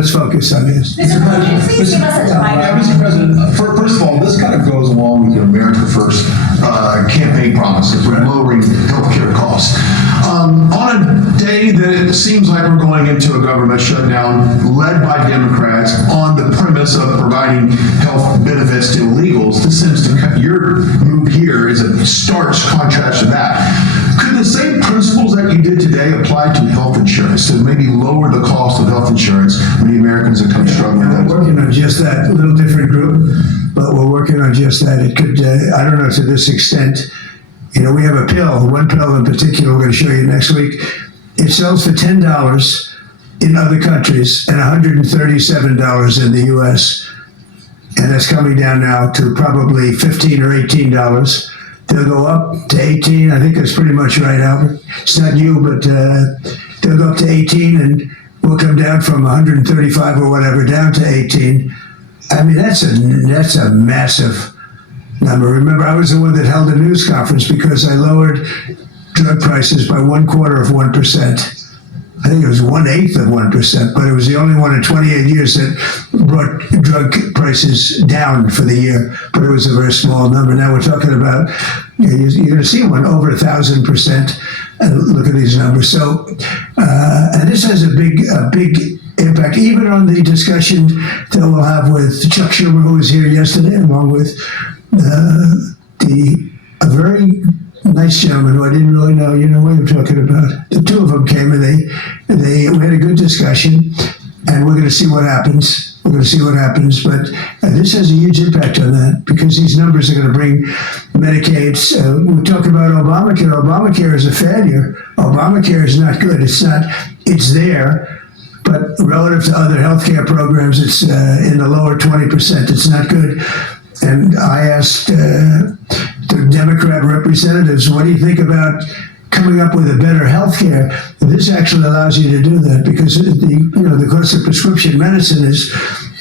Let's focus on this. Mr. President, please give us a timer. Mr. President, first of all, this kind of goes along with your America First campaign promises, for lowering healthcare costs. On a day that it seems like we're going into a government shutdown led by Democrats on the premise of providing health benefits to illegals, this seems to cut your move here is a stark contrast to that. Could the same principles that you did today apply to health insurance to maybe lower the cost of health insurance many Americans are kind of struggling with? We're working on just that, a little different group, but we're working on just that. It could, I don't know to this extent. You know, we have a pill, one pill in particular, we're going to show you next week. It sells for $10 in other countries and $137 in the US. And that's coming down now to probably $15 or $18. They'll go up to 18. I think that's pretty much right, Albert. It's not you, but they'll go up to 18 and we'll come down from 135 or whatever down to 18. I mean, that's a massive number. Remember, I was the one that held a news conference because I lowered drug prices by 1/4%. I think it was 1/8 of 1%, but it was the only one in 28 years that brought drug prices down for the year. But it was a very small number. Now we're talking about, you're going to see one over 1,000%. Look at these numbers. So, and this has a big impact, even on the discussion that we'll have with Chuck Schumer, who was here yesterday, along with a very nice gentleman who I didn't really know. You know what I'm talking about. The two of them came and we had a good discussion, and we're going to see what happens. We're going to see what happens, but this has a huge impact on that because these numbers are going to bring Medicaid. We talk about Obamacare. Obamacare is a failure. Obamacare is not good. It's there, but relative to other healthcare programs, it's in the lower 20%. It's not good. And I asked the Democrat representatives, what do you think about coming up with a better health care? This actually allows you to do that because the cost of prescription medicine is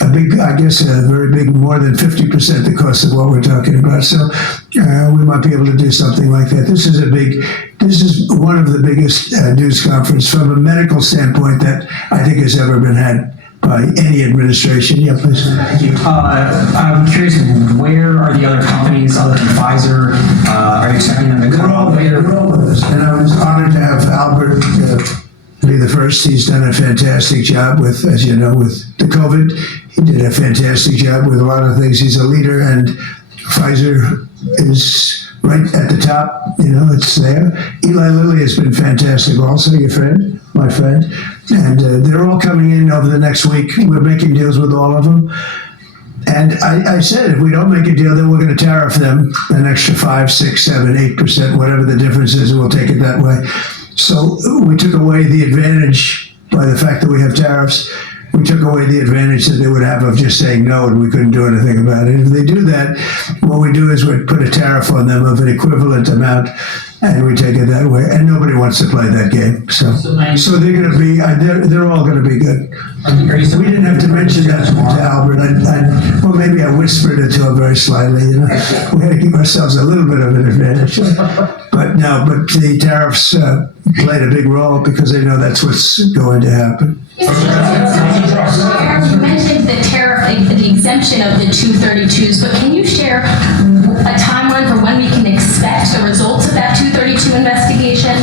a big, I guess, a very big, more than 50% the cost of what we're talking about. So we might be able to do something like that. This is one of the biggest news conference from a medical standpoint that I think has ever been had by any administration. Yeah, please. Thank you. I'm curious, where are the other companies other than Pfizer? Are you expecting them to come over here? They're all with us. And I was honored to have Albert be the first. He's done a fantastic job with, as you know, with the COVID. He did a fantastic job with a lot of things. He's a leader, and Pfizer is right at the top. You know, it's there. Eli Lilly has been fantastic also, your friend, my friend. And they're all coming in over the next week. We're making deals with all of them. And I said, if we don't make a deal, then we're going to tariff them an extra 5, 6, 7, 8%, whatever the difference is, and we'll take it that way. So we took away the advantage by the fact that we have tariffs. We took away the advantage that they would have of just saying no and we couldn't do anything about it. If they do that, what we do is we put a tariff on them of an equivalent amount, and we take it that way. And nobody wants to play that game. So they're going to be, they're all going to be good. We didn't have to mention that to Albert. Well, maybe I whispered it to him very slightly. You know, we had to give ourselves a little bit of an advantage. But the tariffs played a big role because they know that's what's going to happen. You mentioned the tariff, the exemption of the 232s, but can you share a timeline for when we can expect the results of that 232 investigation?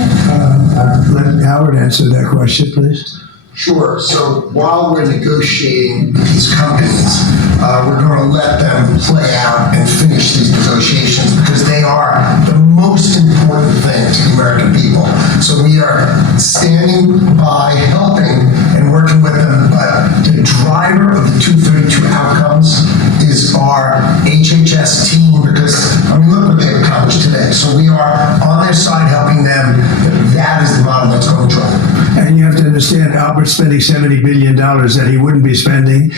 Let Howard answer that question, please. Sure. So while we're negotiating with these companies, we're going to let them play out and finish these negotiations because they are the most important thing to the American people. So we are standing by, helping, and working with them. But the driver of the 232 outcomes is our HHS team because, I mean, look what they've accomplished today. So we are on their side helping them. That is the model that's going to drive them. And you have to understand, Albert's spending $70 billion that he wouldn't be spending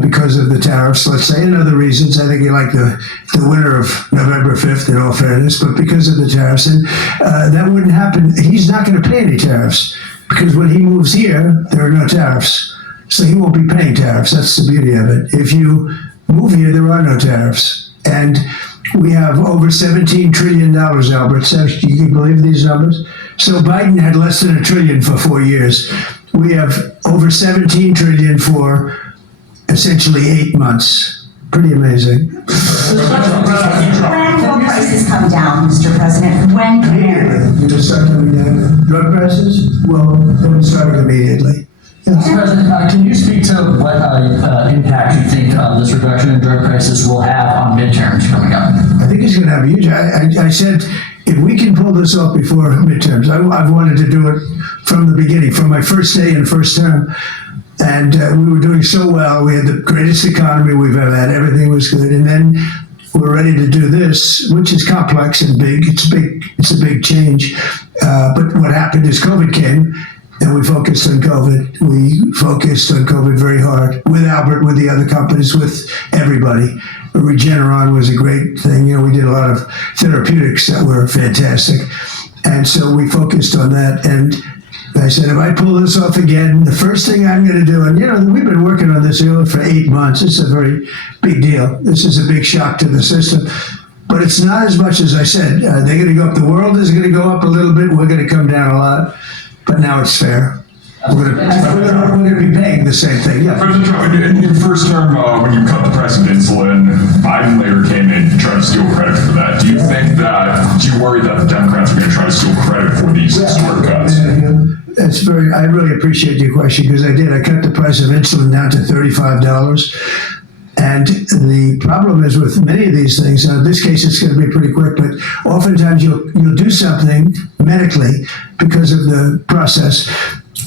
because of the tariffs, let's say, and other reasons. I think he liked the winter of November 5th, in all fairness, but because of the tariffs. And that wouldn't happen. He's not going to pay any tariffs because when he moves here, there are no tariffs. So he won't be paying tariffs. That's the beauty of it. If you move here, there are no tariffs. And we have over $17 trillion, Albert. So you can believe these numbers? So Biden had less than $1 trillion for 4 years. we have over 17 trillion for essentially 8 months. Pretty amazing. When will prices come down, Mr. President? When can Immediately. It'll start coming down. Drug prices? Well, they'll start immediately. Mr. President, can you speak to what impact you think this reduction in drug prices will have on midterms coming up? I think it's going to have a huge. I said if we can pull this off before midterms, I've wanted to do it from the beginning, from my first day in first term, and we were doing so well. We had the greatest economy we've ever had. Everything was good, and then we're ready to do this, which is complex and big. It's big. It's a big change. But what happened is COVID came. And we focused on COVID. We focused on COVID very hard with Albert, with the other companies, with everybody. Regeneron was a great thing. You know, we did a lot of therapeutics that were fantastic. And so we focused on that. And I said, if I pull this off again, the first thing I'm going to do, and you know, we've been working on this for 8 months. It's a very big deal. This is a big shock to the system. But it's not as much as I said. They're going to go up. The world is going to go up a little bit. We're going to come down a lot. But now it's fair. We're going to be paying the same thing. Yeah. President Trump, in your first term, when you cut the price of insulin, Biden later came in to try to steal credit for that. Do you worry that the Democrats are going to try to steal credit for these historic cuts? That's I really appreciate your question because I did. I cut the price of insulin down to $35. And the problem is with many of these things, in this case it's going to be pretty quick, but oftentimes you'll do something medically because of the process,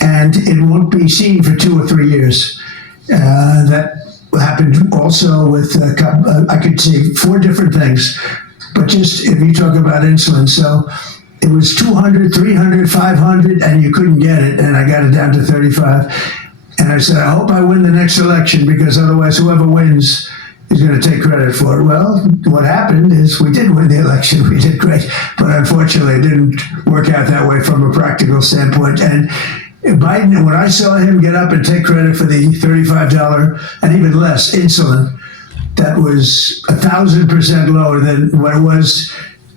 and it won't be seen for 2 or 3 years. That happened also with, I could say 4 different things, but just if you talk about insulin, so it was 200, 300, 500, and you couldn't get it, and I got it down to 35. And I said, I hope I win the next election because otherwise whoever wins is going to take credit for it. Well, what happened is we did win the election. We did great. But unfortunately, it didn't work out that way from a practical standpoint. And Biden, when I saw him get up and take credit for the $35 and even less insulin, that was 1,000% lower than what it was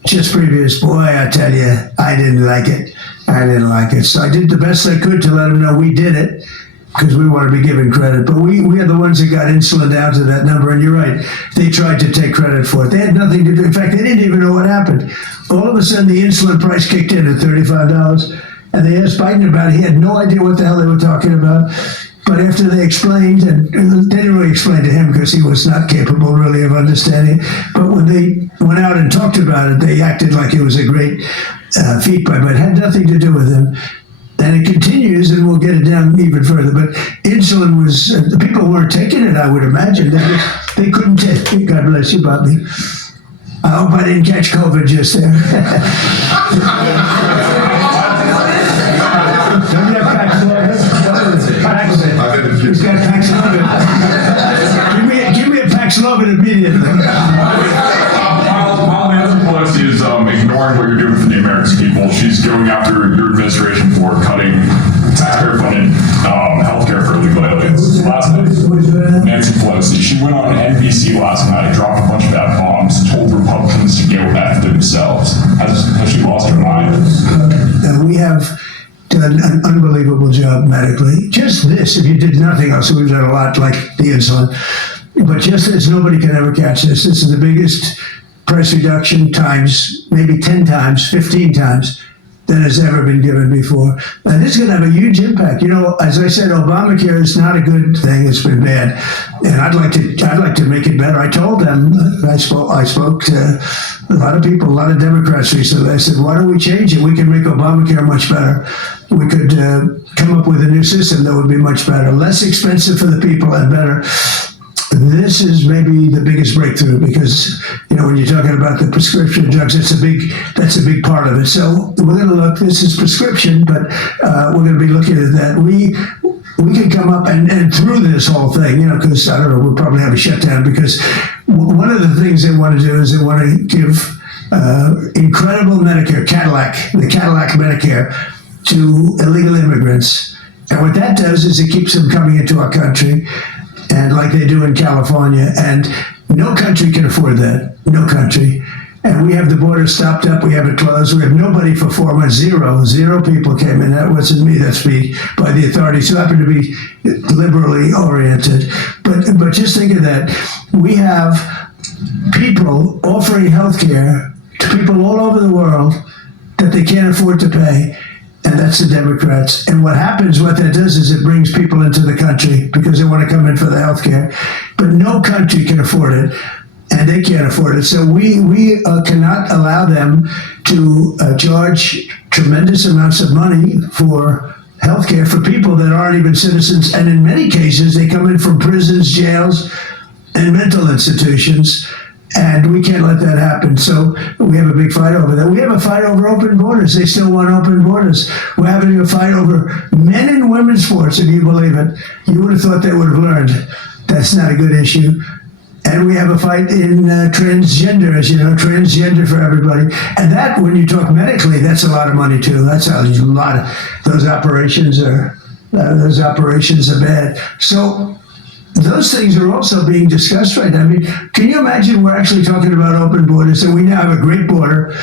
just previous. Boy, I tell you, I didn't like it. I didn't like it. So I did the best I could to let him know we did it, because we want to be given credit. But we are the ones that got insulin down to that number, and you're right. They tried to take credit for it. They had nothing to do. In fact, they didn't even know what happened. All of a sudden, the insulin price kicked in at $35, and they asked Biden about it. He had no idea what the hell they were talking about. But after they explained, and they didn't really explain to him because he was not capable really of understanding. But when they went out and talked about it, they acted like it was a great feat by, but it had nothing to do with him. And it continues, and we'll get it down even further. But insulin was, the people weren't taking it, I would imagine. They couldn't take it. God bless you, Bobby. I hope I didn't catch COVID just there. Don't you have Paxlovid? He's got Paxlovid. Give me a Paxlovid immediately. While Nancy Pelosi is ignoring what you're doing for the American people, she's going after your administration for cutting taxpayer-funded healthcare for illegal aliens. Last night, Nancy Pelosi, she went on NBC last night, dropped a bunch of F-bombs, told Republicans to go F themselves. Has she lost her mind? We have done an unbelievable job medically. Just this, if you did nothing else, we've done a lot like the insulin. But just this, nobody can ever catch this. This is the biggest price reduction times, maybe 10 times, 15 times than has ever been given before. And this is going to have a huge impact. You know, as I said, Obamacare is not a good thing. It's been bad. And I'd like to make it better. I told them, I spoke to a lot of people, a lot of Democrats recently. I said, why don't we change it? We can make Obamacare much better. We could come up with a new system that would be much better, less expensive for the people and better. This is maybe the biggest breakthrough because, you know, when you're talking about the prescription drugs, that's a big part of it. So we're going to look, this is prescription, but we're going to be looking at that. We can come up and through this whole thing, you know, because, I don't know, we'll probably have a shutdown because one of the things they want to do is they want to give incredible Medicare, the Cadillac Medicare to illegal immigrants. And what that does is it keeps them coming into our country, and like they do in California, and no country can afford that. No country. And we have the border stopped up, we have it closed, we have nobody for 4 months, zero people came in. That wasn't me, that's me, by the authorities who happen to be liberally oriented. But just think of that. We have people offering health care to people all over the world that they can't afford to pay. And that's the Democrats. And what happens, what that does is it brings people into the country because they want to come in for the health care. But no country can afford it. And they can't afford it. So we cannot allow them to charge tremendous amounts of money for health care for people that aren't even citizens. And in many cases, they come in from prisons, jails, and mental institutions. And we can't let that happen. So we have a big fight over that. We have a fight over open borders. They still want open borders. We're having a fight over men and women's sports, if you believe it. You would have thought they would have learned. That's not a good issue. And we have a fight in transgender, as you know, transgender for everybody. And that, when you talk medically, that's a lot of money too. That's a lot of, those operations are bad. So those things are also being discussed right now. I mean, can you imagine we're actually talking about open borders, and we now have a great border,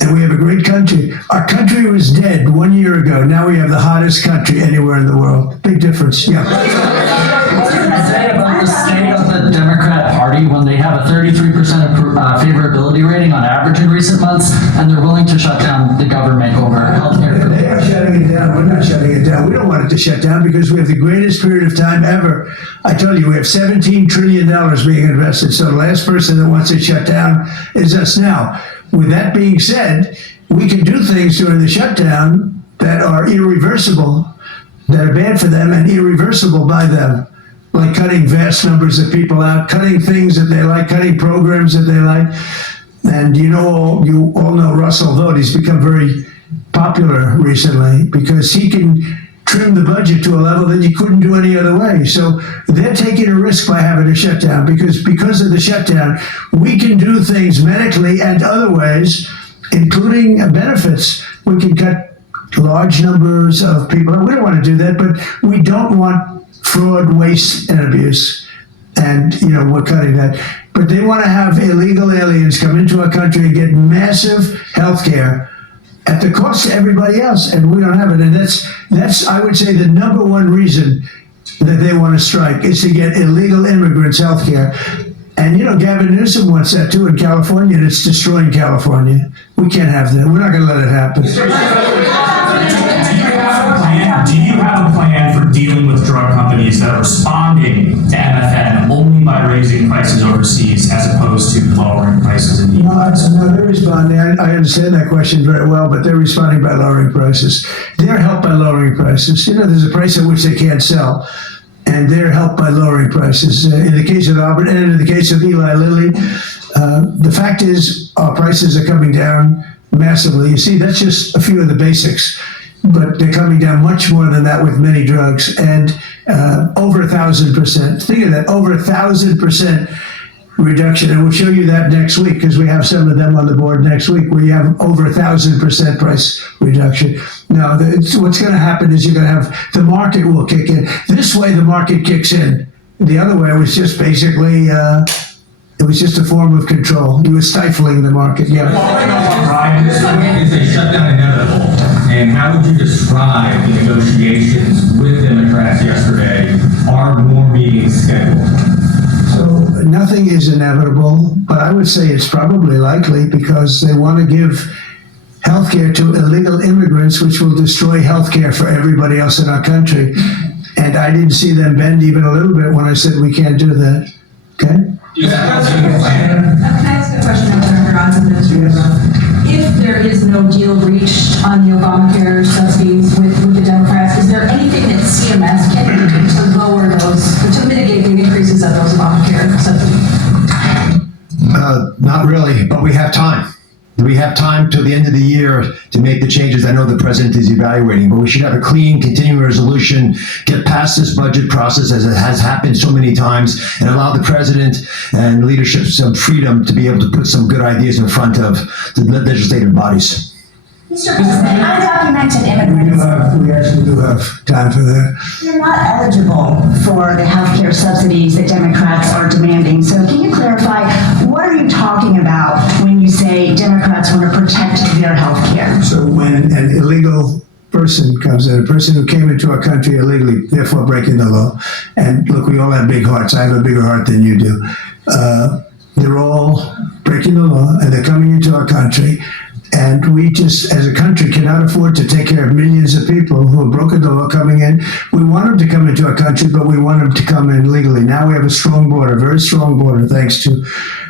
and we have a great country. Our country was dead 1 year ago. Now we have the hottest country anywhere in the world. Big difference, yeah. What does it say about the state of the Democrat Party when they have a 33% favorability rating on average in recent months, and they're willing to shut down the government over healthcare? They are shutting it down. We're not shutting it down. We don't want it to shut down because we have the greatest period of time ever. I told you, we have $17 trillion being invested. So the last person that wants it shut down is us now. With that being said, we can do things during the shutdown that are irreversible, that are bad for them and irreversible by them. Like cutting vast numbers of people out, cutting things that they like, cutting programs that they like. And you all know Russell Vought. He's become very popular recently because he can trim the budget to a level that you couldn't do any other way. So they're taking a risk by having a shutdown because of the shutdown, we can do things medically and other ways, including benefits. We can cut large numbers of people. We don't want to do that, but we don't want fraud, waste, and abuse. And, we're cutting that. But they want to have illegal aliens come into our country and get massive health care at the cost to everybody else, and we don't have it. And that's I would say, the number one reason that they want to strike is to get illegal immigrants health care. And, Gavin Newsom wants that too in California, and it's destroying California. We can't have that. We're not going to let it happen. Do you have a plan for dealing with drug companies that are responding to MFN only by raising prices overseas as opposed to lowering prices in the U.S.? No, they're responding. I understand that question very well, but they're responding by lowering prices. They're helped by lowering prices. There's a price at which they can't sell, and they're helped by lowering prices. In the case of Albert and in the case of Eli Lilly, the fact is our prices are coming down massively. You see, that's just a few of the basics. But they're coming down much more than that with many drugs, and over 1,000%. Think of that, over 1,000% reduction. And we'll show you that next week because we have some of them on the board next week where you have over 1,000% price reduction. Now, what's going to happen is you're going to have the market will kick in. This way, the market kicks in. The other way was just basically, it was just a form of control. You were stifling the market. Yeah. Brian, is a shutdown inevitable? And how would you describe the negotiations with Democrats yesterday? Are more meetings scheduled? So nothing is inevitable, but I would say it's probably likely because they want to give health care to illegal immigrants, which will destroy health care for everybody else in our country. And I didn't see them bend even a little bit when I said we can't do that. Okay? Can I ask a question of Senator Johnson, Administrator Brown? If there is no deal reached on the Obamacare subsidies with the Democrats, is there anything that CMS can do to lower those, to mitigate the increases of those Obamacare subsidies? Not really, but we have time. We have time till the end of the year to make the changes I know the president is evaluating, but we should have a clean, continuing resolution, get past this budget process as it has happened so many times, and allow the president and leadership some freedom to be able to put some good ideas in front of the legislative bodies. Mr. President, undocumented immigrants, We actually do have time for that. they're not eligible for the health care subsidies that Democrats are demanding. So can you clarify, what are you talking about when you say Democrats want to protect their health care. So when an illegal person comes in, a person who came into our country illegally, therefore breaking the law, and look, we all have big hearts. I have a bigger heart than you do. They're all breaking the law, and they're coming into our country. And we just, as a country, cannot afford to take care of millions of people who have broken the law coming in. We want them to come into our country, but we want them to come in legally. Now we have a strong border, very strong border, thanks to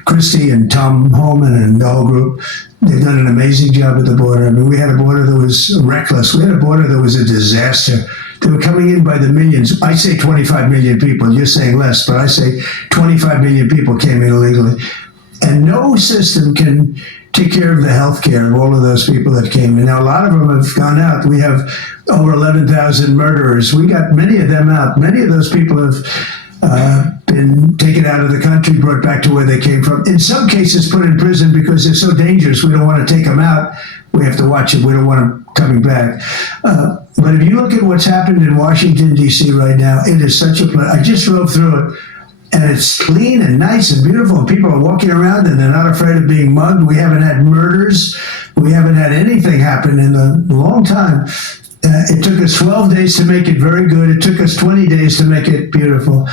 Christie and Tom Homan and the whole group. They've done an amazing job at the border. I mean, we had a border that was reckless. We had a border that was a disaster. They were coming in by the millions. I say 25 million people. You're saying less, but I say 25 million people came in illegally. And no system can take care of the health care of all of those people that came in. Now, a lot of them have gone out. We have over 11,000 murderers. We got many of them out. Many of those people have been taken out of the country, brought back to where they came from. In some cases, put in prison because they're so dangerous. We don't want to take them out. We have to watch them. We don't want them coming back. But if you look at what's happened in Washington, D.C. right now, it is such a place. I just drove through it. And it's clean and nice and beautiful. And people are walking around and they're not afraid of being mugged. We haven't had murders. We haven't had anything happen in a long time. It took us 12 days to make it very good. It took us 20 days to make it beautiful.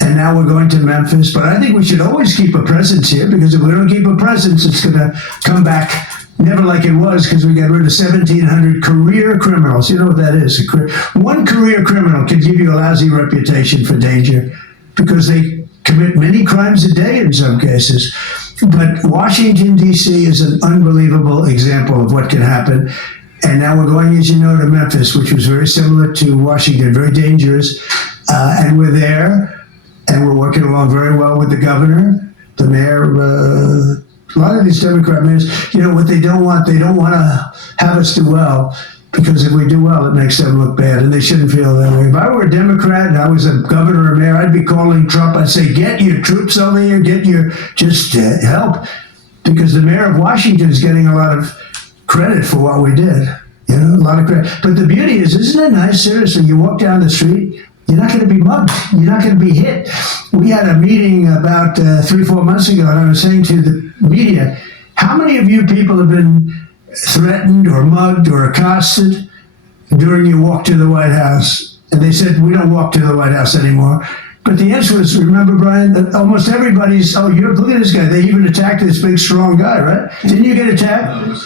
And now we're going to Memphis. But I think we should always keep a presence here, because if we don't keep a presence, it's going to come back never like it was, because we got rid of 1,700 career criminals. You know what that is? One career criminal can give you a lousy reputation for danger, because they commit many crimes a day in some cases. But Washington, D.C. is an unbelievable example of what can happen. And now we're going, as you know, to Memphis, which was very similar to Washington, very dangerous. And we're there, and we're working along very well with the governor, the mayor. A lot of these Democrat mayors, you know, what they don't want to have us do well, because if we do well, it makes them look bad, and they shouldn't feel that way. If I were a Democrat and I was a governor or mayor, I'd be calling Trump. I'd say, get your troops over here, just help. Because the mayor of Washington is getting a lot of credit for what we did. You know, a lot of credit. But the beauty is, isn't it nice, seriously, you walk down the street, you're not going to be mugged. You're not going to be hit. We had a meeting about 3-4 months ago, and I was saying to the media, how many of you people have been threatened or mugged or accosted during your walk to the White House? And they said, we don't walk to the White House anymore. But the answer was, remember, Brian, that almost everybody's, look at this guy. They even attacked this big, strong guy, right? Didn't you get attacked?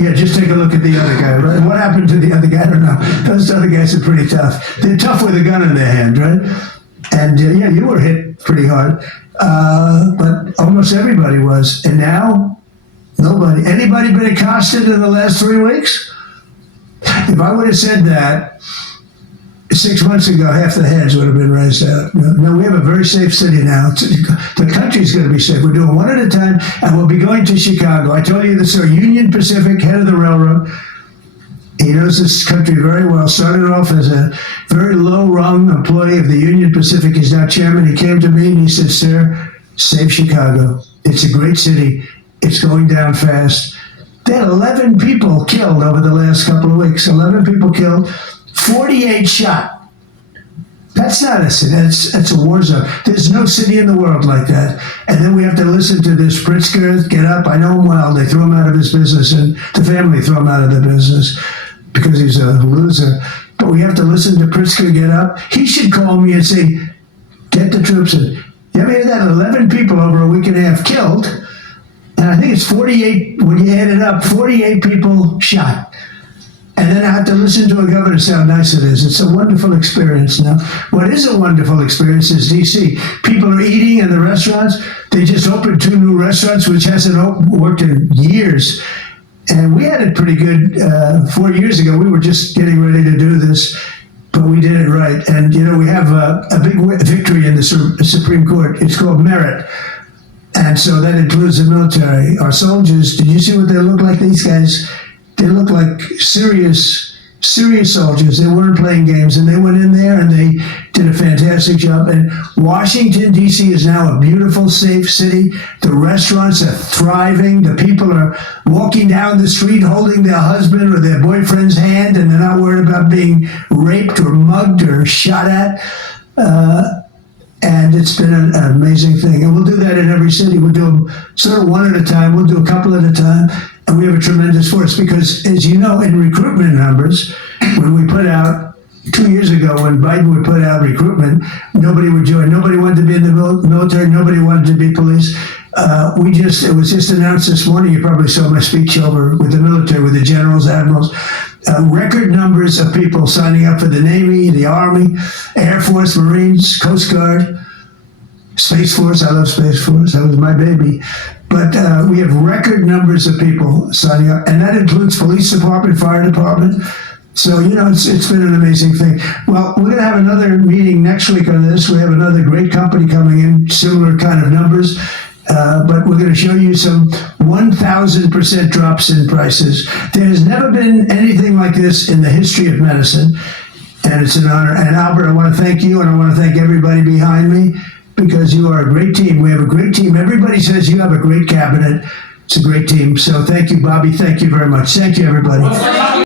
Yeah, just take a look at the other guy, right? What happened to the other guy? I don't know. Those other guys are pretty tough. They're tough with a gun in their hand, right? And yeah, you were hit pretty hard. But almost everybody was. And now, nobody. Anybody been accosted in the last 3 weeks? If I would have said that 6 months ago, half the heads would have been raised out. No, we have a very safe city now. The country's going to be safe. We're doing one at a time, and we'll be going to Chicago. I told you this, Union Pacific, head of the railroad. He knows this country very well. Started off as a very low-rung employee of the Union Pacific. He's now chairman. He came to me and he said, sir, save Chicago. It's a great city. It's going down fast. They had 11 people killed over the last couple of weeks. 11 people killed, 48 shot. That's not a city. That's a war zone. There's no city in the world like that. And then we have to listen to this Pritzker get up. I know him well. They threw him out of his business, and the family threw him out of the business because he's a loser. But we have to listen to Pritzker get up. He should call me and say, get the troops in. You ever hear that? 11 people over a week and a half killed. And I think it's 48, when you add it up, 48 people shot. And then I have to listen to a governor say how nice it is. It's a wonderful experience now. What is a wonderful experience is D.C. People are eating in the restaurants. They just opened 2 new restaurants, which hasn't worked in years. And we had it pretty good 4 years ago. We were just getting ready to do this, but we did it right. And, you know, we have a big victory in the Supreme Court. It's called merit. And so that includes the military. Our soldiers, did you see what they look like, these guys? They look like serious soldiers. They weren't playing games, and they went in there and they did a fantastic job. And Washington, D.C. is now a beautiful, safe city. The restaurants are thriving. The people are walking down the street holding their husband or their boyfriend's hand, and they're not worried about being raped or mugged or shot at. And it's been an amazing thing. And we'll do that in every city. We'll do them sort of one at a time. We'll do a couple at a time. And we have a tremendous force because, as you know, in recruitment numbers, when we put out 2 years ago, when Biden would put out recruitment, nobody would join. Nobody wanted to be in the military. Nobody wanted to be police. It was just announced this morning. You probably saw my speech over with the military, with the generals, admirals. Record numbers of people signing up for the Navy, the Army, Air Force, Marines, Coast Guard, Space Force. I love Space Force. That was my baby. But we have record numbers of people signing up, and that includes police department, fire department. So, it's been an amazing thing. Well, we're going to have another meeting next week on this. We have another great company coming in, similar kind of numbers. But we're going to show you some 1,000% drops in prices. There has never been anything like this in the history of medicine, and it's an honor. And Albert, I want to thank you, and I want to thank everybody behind me, because you are a great team. We have a great team. Everybody says you have a great cabinet. It's a great team. So thank you, Bobby. Thank you very much. Thank you, everybody.